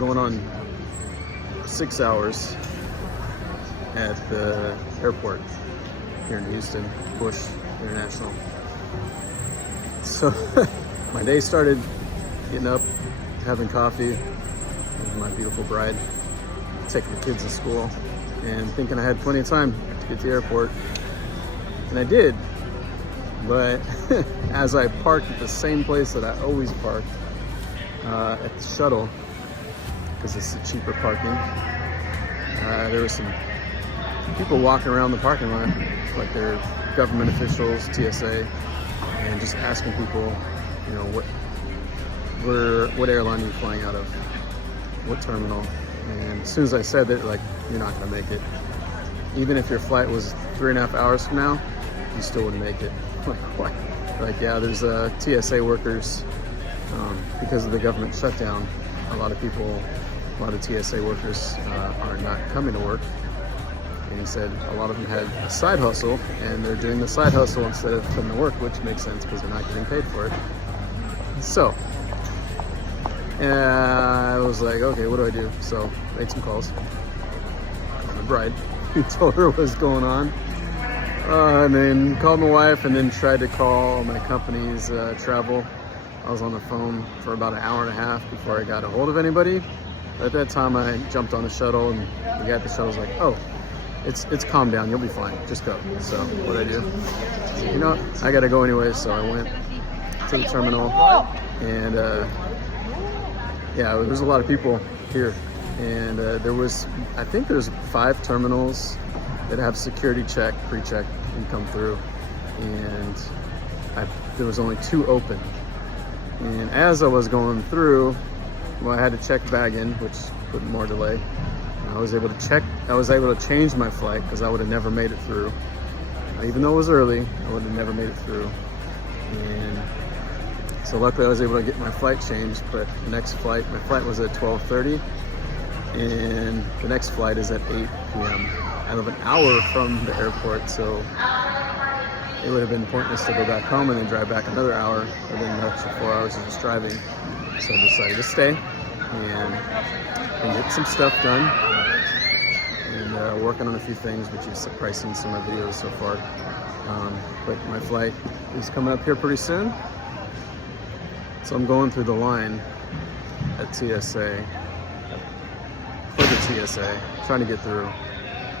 going on 6 hours at the airport here in Houston, Bush International. So my day started getting up, having coffee with my beautiful bride, taking the kids to school, and thinking I had plenty of time to get to the airport. And I did, but as I parked at the same place that I always park, at the shuttle, because it's the cheaper parking, there were some people walking around the parking lot like they're government officials, TSA, and just asking people, you know, what airline are you flying out of, what terminal. And as soon as I said that, like, you're not gonna make it. Even if your flight was 3.5 hours from now, you still wouldn't make it. Like, what? Like, yeah, there's TSA workers, because of the government shutdown, a lot of TSA workers are not coming to work. And he said a lot of them had a side hustle, and they're doing the side hustle instead of coming to work, which makes sense because they're not getting paid for it. So I was like, okay, what do I do? So made some calls. Called my bride, told her what's going on, and then called my wife, and then tried to call my company's travel. I was on the phone for about an hour and a half before I got a hold of anybody. At that time, I jumped on the shuttle, and the guy at the shuttle was like, oh, it's calmed down, you'll be fine, just go. So what'd I do? So, you know, I gotta go anyway, so I went to the terminal, and yeah, there's a lot of people here, and I think there's 5 terminals that have security check, pre-check, and come through, and there was only 2 open. And as I was going through, well, I had to check bag in, which put more delay. I was able to change my flight because I would have never made it through. Even though it was early, I would have never made it through. And so luckily I was able to get my flight changed, but the next flight, my flight was at 12:30, and the next flight is at 8 p.m. I live an hour from the airport, so it would have been pointless to go back home and then drive back another hour, or then an extra 4 hours of just driving. So I decided to stay and get some stuff done, and working on a few things, which is pricing some of my videos so far. But my flight is coming up here pretty soon, so I'm going through the line at TSA, for the TSA, trying to get through.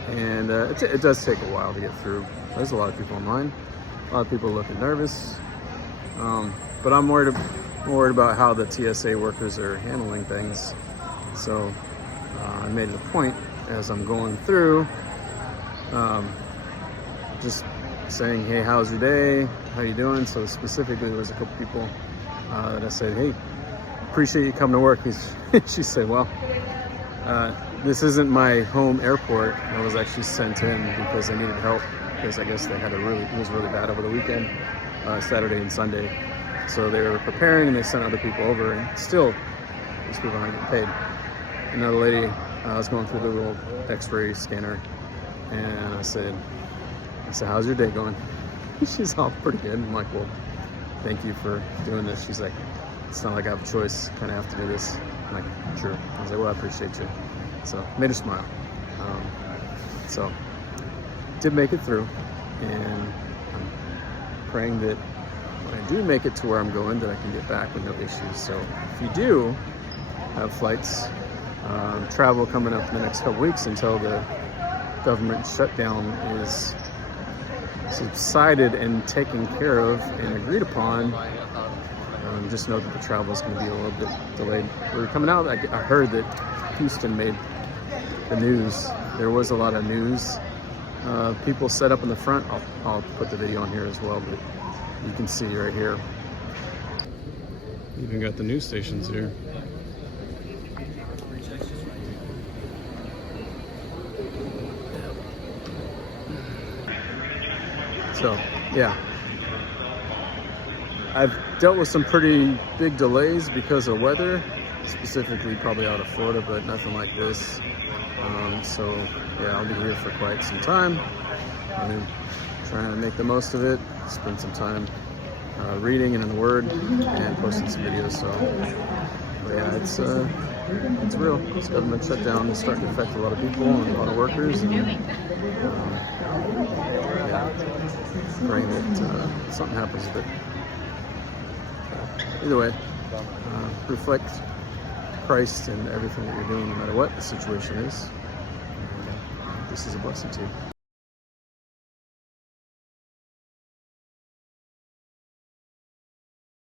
And it does take a while to get through. There's a lot of people in line. A lot of people looking nervous. But I'm worried about how the TSA workers are handling things. So I made it a point as I'm going through, just saying, hey, how's your day? How you doing? So specifically, there was a couple people that I said, hey, appreciate you coming to work. She said, well, this isn't my home airport. I was actually sent in because I needed help, because I guess it was really bad over the weekend, Saturday and Sunday. So they were preparing, and they sent other people over, and still, these people aren't getting paid. Another lady, I was going through the little x-ray scanner, and I said, how's your day going? She's all pretty good. I'm like, well, thank you for doing this. She's like, it's not like I have a choice, kind of have to do this. I'm like, sure. I was like, well, I appreciate you. So made her smile. So did make it through, and I'm praying that when I do make it to where I'm going, that I can get back with no issues. So if you do have flights, travel coming up in the next couple weeks until the government shutdown is subsided and taken care of and agreed upon, just know that the travel is going to be a little bit delayed. We're coming out, I heard that Houston made the news. There was a lot of news. People set up in the front. I'll put the video on here as well, but you can see right here. Even got the news stations here. So, yeah. I've dealt with some pretty big delays because of weather, specifically probably out of Florida, but nothing like this. So, yeah, I'll be here for quite some time. I'm trying to make the most of it, spend some time reading and in the Word, and posting some videos. So, But yeah, it's real. This government shutdown is starting to affect a lot of people and a lot of workers. And yeah, praying that something happens. But either way, reflect Christ in everything that you're doing, no matter what the situation is. This is a blessing too.